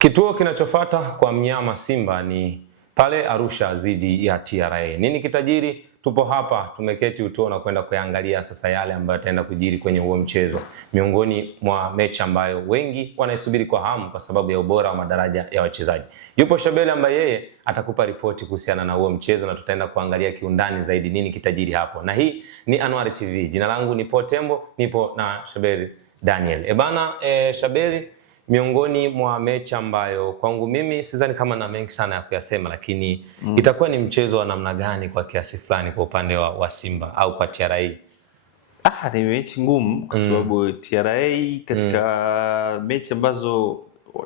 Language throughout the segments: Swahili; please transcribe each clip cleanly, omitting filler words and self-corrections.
Kituo kinachofuata kwa mnyama Simba ni pale Arusha dhidi ya TRA. Nini kitajiri? Tupo hapa tumeketi utuo na kwenda kuangalia sasa yale ambayo yataenda kujiri kwenye huo mchezo. Miongoni mwa mechi ambayo wengi wanaisubiri kwa hamu kwa sababu ya ubora wa madaraja ya wachezaji. Yupo Shabeli ambaye yeye atakupa ripoti kuhusiana na huo mchezo na tutaenda kuangalia kiundani zaidi nini kitajiri hapo. Na hii ni Anwar TV. Jina langu ni Potembo, nipo na Shabeli Daniel. Shabeli, miongoni mwa mechi ambayo kwangu mimi sidhani kama na mengi sana ya kuyasema, lakini itakuwa ni mchezo wa namna gani kwa kiasi fulani kwa upande wa Simba au kwa TRA? Ni mechi ngumu kwa sababu TRA katika mechi ambazo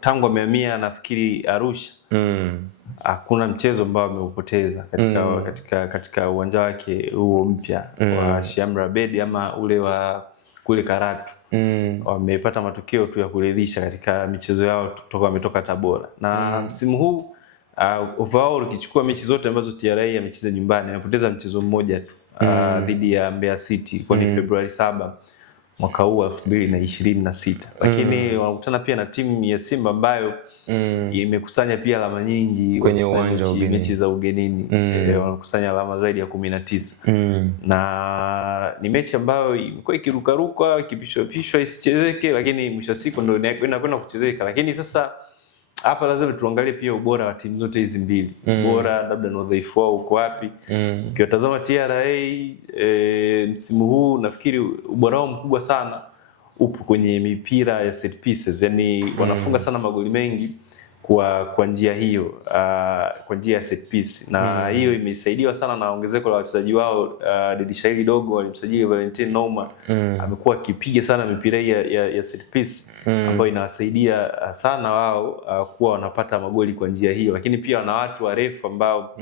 tangu amehamia nafikiri Arusha hakuna mchezo ambao ameupoteza katika uwanja wake huo mpya wa Shamra Abedi ama ule wa kule Karatu. Wamepata matokeo tu ya kuridhisha katika michezo yao toka wametoka Tabora. Na msimu huu overall ukichukua mechi zote ambazo TRA amecheza nyumbani amepoteza mchezo mmoja tu dhidi ya Mbeya City kwa ni Februari 7 mwaka huu 2026. Lakini wanakutana pia na timu ya Simba ambayo imekusanya pia alama nyingi kwenye uwanja wa mechi za ugenini. Wanakusanya alama zaidi ya 19. Na ni mechi ambayo ilikuwa ikirukaruka, ikipishwa isichezeke, lakini mwisho siku ndio inakwenda kuchezeka. Lakini sasa hapa lazima tuangalie pia ubora wa timu zote hizi mbili. Ubora labda na udhaifu wao uko wapi. Ukiwatazama TRA msimu huu nafikiri ubora wao mkubwa sana upo kwenye mipira ya set pieces. Yaani wanafunga sana magoli mengi kwa njia hiyo, kwa njia ya set piece. Na hiyo imesaidiwa sana na ongezeko la wachezaji wao. Dirisha hili dogo walimsajili Valentin Noma, amekuwa akipiga sana mipira ya set piece ambayo inawasaidia sana wao kuwa wanapata magoli kwa njia hiyo. Lakini pia wana watu warefu ambao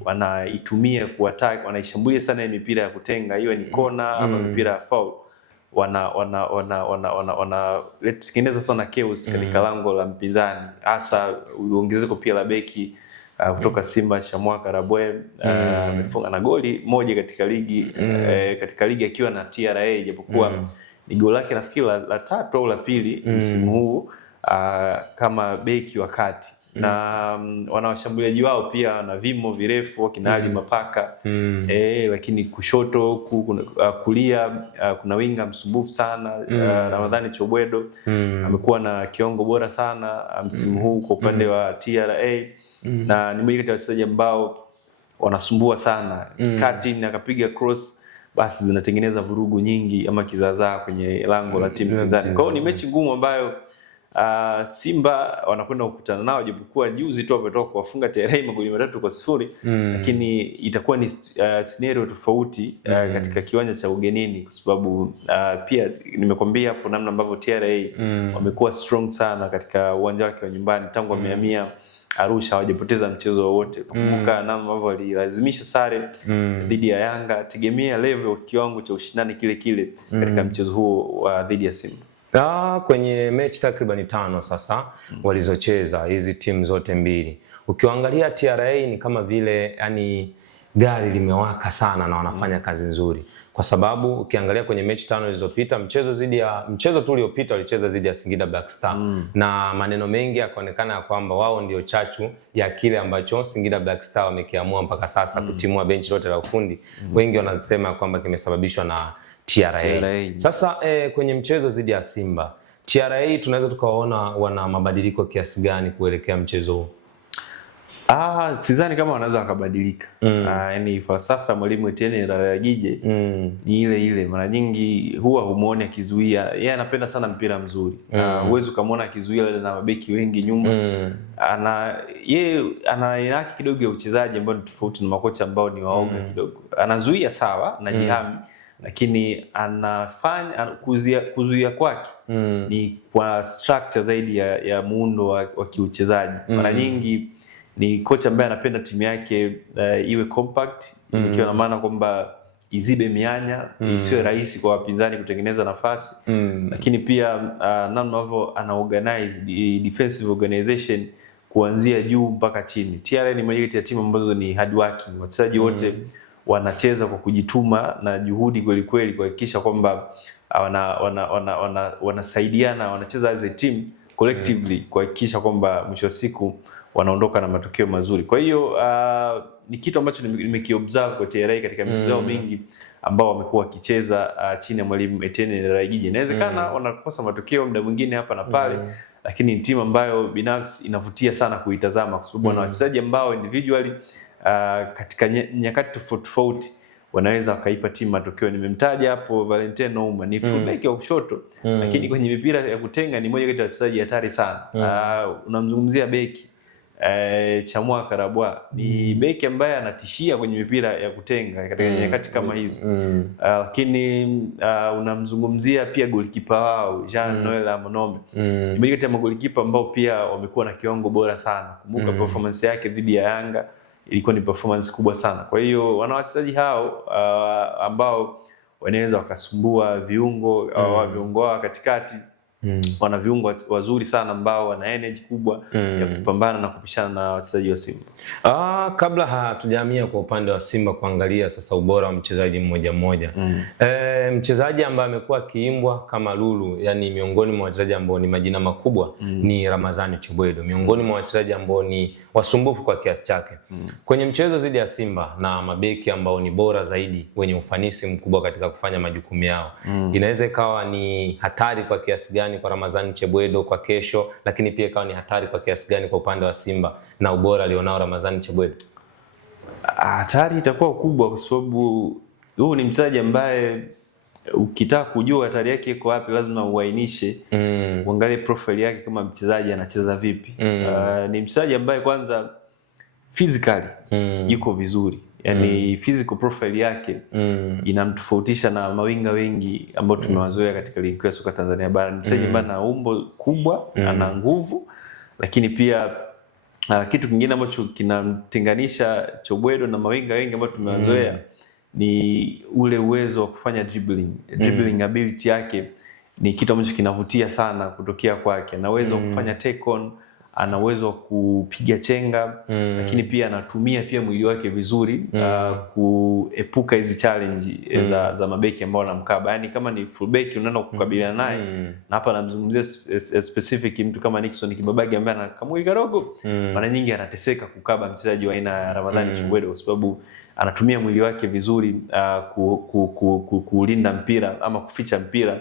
wanaitumia kuattack, wanaishambulia sana ile mipira ya kutenga, hiyo ni kona ama mipira ya foul. Tengeneza sana chaos katika lango la mpinzani, hasa ongezeko pia la beki kutoka Simba Shamwaka Rabwe. Amefunga na goli moja katika ligi akiwa na TRA, japokuwa ni goli lake nafikiri la tatu au la pili msimu huu kama beki wa kati. Na wana washambuliaji wao pia na vimo virefu kina Ali Mapaka. Lakini kushoto kulia kuna winga msumbufu sana Ramadhani Chobwedo. Amekuwa na kiongo bora sana msimu huu kwa upande wa TRA. Na ni mmoja kati ya wachezaji ambao wanasumbua sana kati, akapiga cross basi zinatengeneza vurugu nyingi ama kizaazaa kwenye lango la timu pinzani. Kwa hiyo ni mechi ngumu ambayo Simba wanakwenda kukutana nao, japokuwa juzi tu wametoka kuwafunga TRA magoli 3-0. Lakini itakuwa ni scenario tofauti katika kiwanja cha ugenini, kwa sababu pia nimekwambia hapo namna ambavyo TRA wamekuwa strong sana katika uwanja wake wa nyumbani tangu wamehamia Arusha, hawajapoteza mchezo wowote. Kumbuka namna ambavyo walilazimisha sare dhidi ya Yanga. Tegemea level kiwango cha ushindani kile katika mchezo huo wa dhidi ya Simba. Kwenye mechi takriban 5 sasa walizocheza hizi timu zote mbili, ukiangalia TRA ni kama vile yani gari limewaka sana na wanafanya kazi nzuri, kwa sababu ukiangalia kwenye mechi 5 zilizopita, mchezo tu uliopita walicheza dhidi ya Singida Black Star na maneno mengi yakaonekana ya kwamba wao ndio chachu ya kile ambacho Singida Black Star wamekiamua mpaka sasa kutimua benchi lote la ufundi. Wengi wanasema kwamba kimesababishwa na TRA. Sasa kwenye mchezo dhidi ya Simba, TRA tunaweza tukaona wana mabadiliko kiasi gani kuelekea mchezo huu? Sidhani kama wanaweza wakabadilika. Yaani falsafa ya mwalimu Etienne Raragije ni ile. Mara nyingi huwa humuone akizuia. Yeye anapenda sana mpira mzuri. Huwezi kumuona akizuia na mabeki wengi nyuma. Yeye ana yake kidogo ya uchezaji ambao ni tofauti na makocha ambao ni waoga kidogo. Anazuia sawa na jihami, lakini anafanya kuzuia kwake ni kwa structure zaidi ya muundo wa kiuchezaji. Mara nyingi ni kocha ambaye anapenda timu yake iwe compact, ikiwa na maana kwamba izibe mianya, isiwe rahisi kwa wapinzani kutengeneza nafasi. Lakini pia namna ambavyo ana organize defensive organization kuanzia juu mpaka chini. TRA ni moja kati ya timu ambazo ni hard working. Wachezaji wote wanacheza kwa kujituma na juhudi kweli kuhakikisha kwamba wanasaidiana, wanacheza as a team collectively kuhakikisha kwamba mwisho wa siku wanaondoka na matokeo mazuri. Kwa hiyo ni kitu ambacho nimekiobserve kwa TRA katika michezo yao mingi ambao wamekuwa wakicheza chini ya mwalimu Etienne Ndayiragije. Inawezekana wanakosa matokeo muda mwingine hapa na pale, lakini ni timu ambayo binafsi inavutia sana kuitazama kwa sababu wana wachezaji ambao individually katika nyakati tofauti tofauti wanaweza wakaipa timu matokeo. Nimemtaja hapo Valentin Nouma, ni fullback wa kushoto lakini kwenye mipira ya kutenga ni mmoja kati ya wachezaji hatari sana. Unamzungumzia beki Chamwa Karabwa, ni beki ambaye anatishia kwenye mipira ya kutenga katika nyakati kama hizo. Lakini unamzungumzia pia goalkeeper wao Jean Noel Amonome, ni mmoja kati ya magolikipa ambao pia wamekuwa na kiwango bora sana. Kumbuka performance yake dhidi ya Yanga ilikuwa ni performance kubwa sana. Kwa hiyo wana wachezaji hao ambao wanaweza wakasumbua viungo viungo wao katikati. Wana viungo wazuri sana ambao wana energy kubwa ya kupambana na kupishana na wachezaji wa Simba. Kabla hatujahamia kwa upande wa Simba kuangalia sasa ubora wa mchezaji mmoja mmoja. Mchezaji ambaye amekuwa kiimbwa kama lulu, yani miongoni mwa wachezaji ambao ni majina makubwa ni Ramadhani Chibwedo, miongoni mwa wachezaji ambao ni wasumbufu kwa kiasi chake. Kwenye mchezo dhidi ya Simba na mabeki ambao ni bora zaidi, wenye ufanisi mkubwa katika kufanya majukumu yao. Inaweza ikawa ni hatari kwa kiasi gani kwa Ramadhani Chibwedo kwa kesho, lakini pia ikawa ni hatari kwa kiasi gani kwa upande wa Simba na ubora alionao Ramadhani Chibwedo? Hatari itakuwa kubwa kwa sababu huyu ni mchezaji ambaye ukitaka kujua hatari yake iko wapi lazima uainishe, uangalie profile yake kama mchezaji anacheza vipi. Ni mchezaji ambaye kwanza physically yuko vizuri. Yani physical profile yake inamtofautisha na mawinga wengi ambao tumewazoea katika ligi ya soka Tanzania bara. Ni mchezaji ambaye ana umbo kubwa, ana nguvu, lakini pia kitu kingine ambacho kinamtenganisha Chibwedo na mawinga wengi ambao tumewazoea ni ule uwezo wa kufanya dribbling. Dribbling ability yake ni kitu ambacho kinavutia sana kutokea kwake. Ana uwezo wa kufanya take on, ana uwezo wa kupiga chenga, lakini pia anatumia pia mwili wake vizuri kuepuka hizi challenge za mabeki ambao wanamkaba. Yani kama ni fullback unaenda kukabiliana naye, na hapa namzungumzia specific mtu kama Nixon Kibabage ambaye ana kamwili kadogo, mara nyingi anateseka kukaba mchezaji wa aina ya Ramadhani Chibwedo kwa sababu anatumia mwili wake vizuri kulinda mpira ama kuficha mpira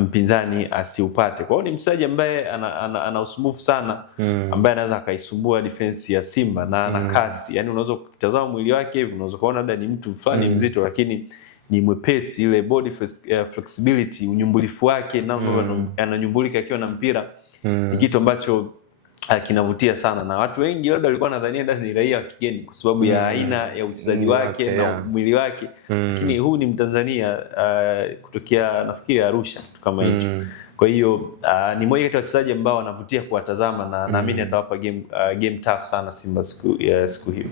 mpinzani asiupate. Kwa hiyo ni mchezaji ambaye ana usumbufu sana, ambaye anaweza akaisumbua defense ya Simba na ana kasi. Yani unaweza kutazama mwili wake hivi unaweza kuona labda ni mtu fulani mzito, lakini ni mwepesi. Ile body flexibility, unyumbulifu wake na ananyumbulika akiwa na mpira ni kitu ambacho kinavutia sana, na watu wengi labda walikuwa nadhania ndani ni raia wa kigeni kwa sababu ya aina ya uchezaji wake na mwili wake, lakini huu ni Mtanzania kutokea nafikiri Arusha kama hicho. Kwa hiyo ni mmoja kati ya wachezaji ambao wanavutia kuwatazama na naamini atawapa game tough sana Simba siku hiyo.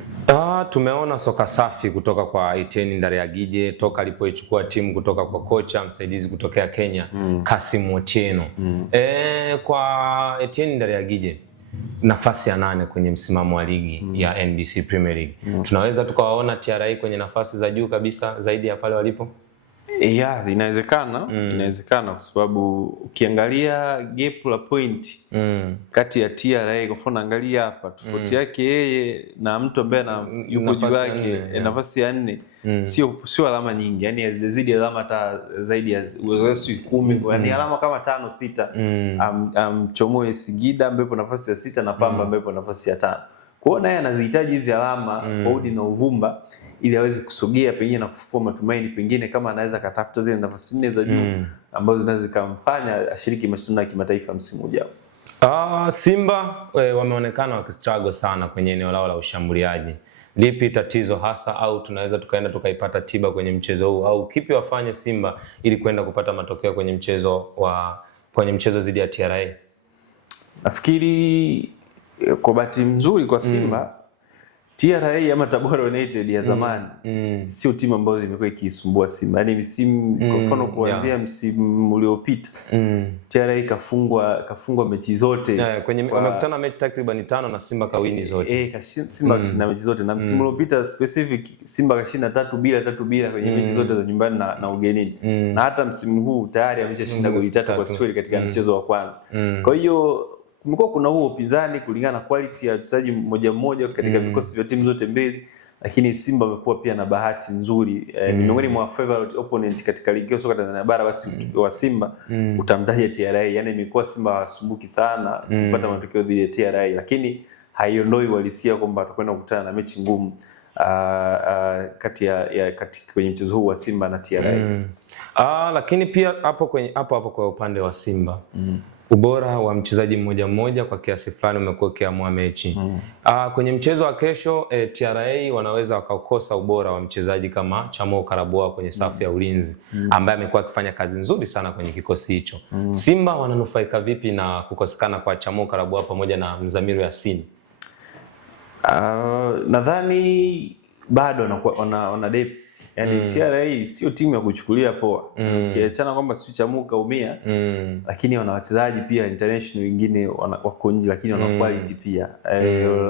Tumeona soka safi kutoka kwa Etienne Ndayiragije toka alipoichukua timu kutoka kwa kocha msaidizi kutokea Kenya Kassim Otieno. Kwa Etienne Ndayiragije nafasi ya 8 kwenye msimamo wa ligi ya NBC Premier League. Tunaweza tukawaona TRA kwenye nafasi za juu kabisa zaidi ya pale walipo? Inawezekana. Inawezekana kwa sababu ukiangalia gap la point kati ya TRA, kwa mfano angalia hapa tofauti yake yeye na mtu ambaye yupo juu yake nafasi ya 4 sio alama nyingi, yani zidi alama hata zaidi ya 10, yani alama kama 5-6. Chomoe Singida ambaye nafasi ya 6 na Pamba ambaye nafasi ya 5. Kwa hiyo naye anazihitaji hizi alama kwa udi na uvumba ili aweze kusogea pengine na kufufua matumaini, pengine kama anaweza katafuta zile nafasi 4 za juu ambazo zinaweza kumfanya ashiriki mashindano ya kimataifa msimu ujao. Simba wameonekana wakistruggle sana kwenye eneo lao la ushambuliaji. Lipi tatizo hasa, au tunaweza tukaenda tukaipata tiba kwenye mchezo huu, au kipi wafanye Simba ili kwenda kupata matokeo kwenye mchezo dhidi ya TRA? Nafikiri kwa bahati nzuri kwa Simba TRA ama Tabora United ya zamani sio timu ambazo zimekuwa ikisumbua Simba. Yaani msimu kwa mfano kuanzia msimu uliopita TRA kafungwa mechi zote. Wamekutana mechi takriban 5 na Simba kawini zote. Simba kashinda mechi zote na msimu uliopita specific Simba kashinda 3-3 kwenye mechi zote za nyumbani na ugenini. Na hata msimu huu tayari ameshashinda goli 3-0 katika mchezo wa kwanza. Kwa hiyo kumekuwa kuna huo upinzani kulingana na quality ya wachezaji mmoja mmoja katika vikosi vya timu zote mbili, lakini Simba wamekuwa pia na bahati nzuri. Ni miongoni mwa favorite opponent katika ligi ya soka Tanzania bara, basi wa Simba utamtaja TRA. Yani imekuwa Simba wasumbuki sana kupata matokeo dhidi ya TRA, lakini haiondoi uhalisia kwamba atakwenda kukutana na mechi ngumu kati kwenye mchezo huu wa Simba na TRA. Lakini pia hapo kwa upande wa Simba ubora wa mchezaji mmoja mmoja kwa kiasi fulani umekuwa ukiamua mechi. Kwenye mchezo wa kesho TRA wanaweza wakakosa ubora wa mchezaji kama Chamo Karaboa kwenye safu ya ulinzi ambaye amekuwa akifanya kazi nzuri sana kwenye kikosi hicho. Simba wananufaika vipi na kukosekana kwa Chamo Karaboa pamoja na Mzamiru Yasini? Nadhani bado wana depth. Yani TRA sio timu ya kuchukulia poa. Kiachana kwamba si Chamu kaumia, lakini wana wachezaji pia international wengine wako nje, lakini wana quality pia.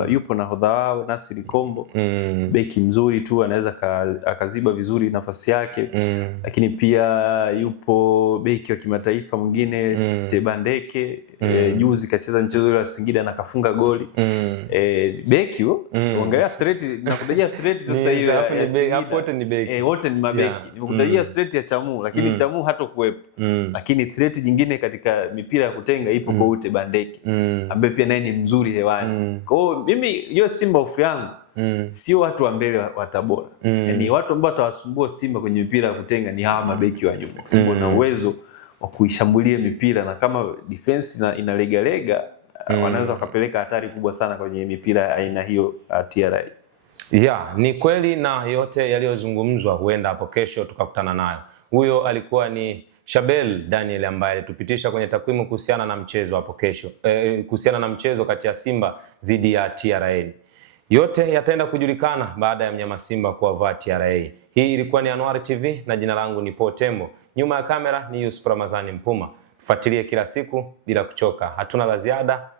Yupo nahodha wao Nasri Kombo, beki mzuri tu, anaweza akaziba vizuri nafasi yake. Lakini pia yupo beki wa kimataifa mwingine Tebandeke, juzi kacheza mchezo ule wa Singida na kafunga goli. Beki angalia threat, nakutajia threat sasa hivi hapo wote ni beki. Wote ni mabeki. Nimekutajia threat ya Chamu, lakini Chamu hatokuwepo. Lakini threat nyingine katika mipira ya kutenga ipo kwa Tebandeke, ambaye pia naye ni mzuri hewani. Kwa hiyo mimi hiyo Simba hofu yangu sio watu wa mbele wa Tabora. Yaani watu ambao watawasumbua Simba kwenye mipira ya kutenga ni hawa mabeki wa nyuma. Kwa sababu na uwezo wa kuishambulia mipira, na kama defense inalegalega wanaweza wakapeleka hatari kubwa sana kwenye mipira aina hiyo TRA. Ni kweli, na yote yaliyozungumzwa huenda hapo kesho tukakutana nayo. Huyo alikuwa ni Shabel Daniel ambaye alitupitisha kwenye takwimu kuhusiana na mchezo hapo kesho, kuhusiana na mchezo kati ya Simba dhidi ya TRA. Yote yataenda kujulikana baada ya mnyama Simba kuwavaa TRA. Hii ilikuwa ni Anuari TV na jina langu ni Paul Tembo. Nyuma ya kamera ni Yusuf Ramazani Mpuma. Tufuatilie kila siku bila kuchoka. Hatuna la ziada.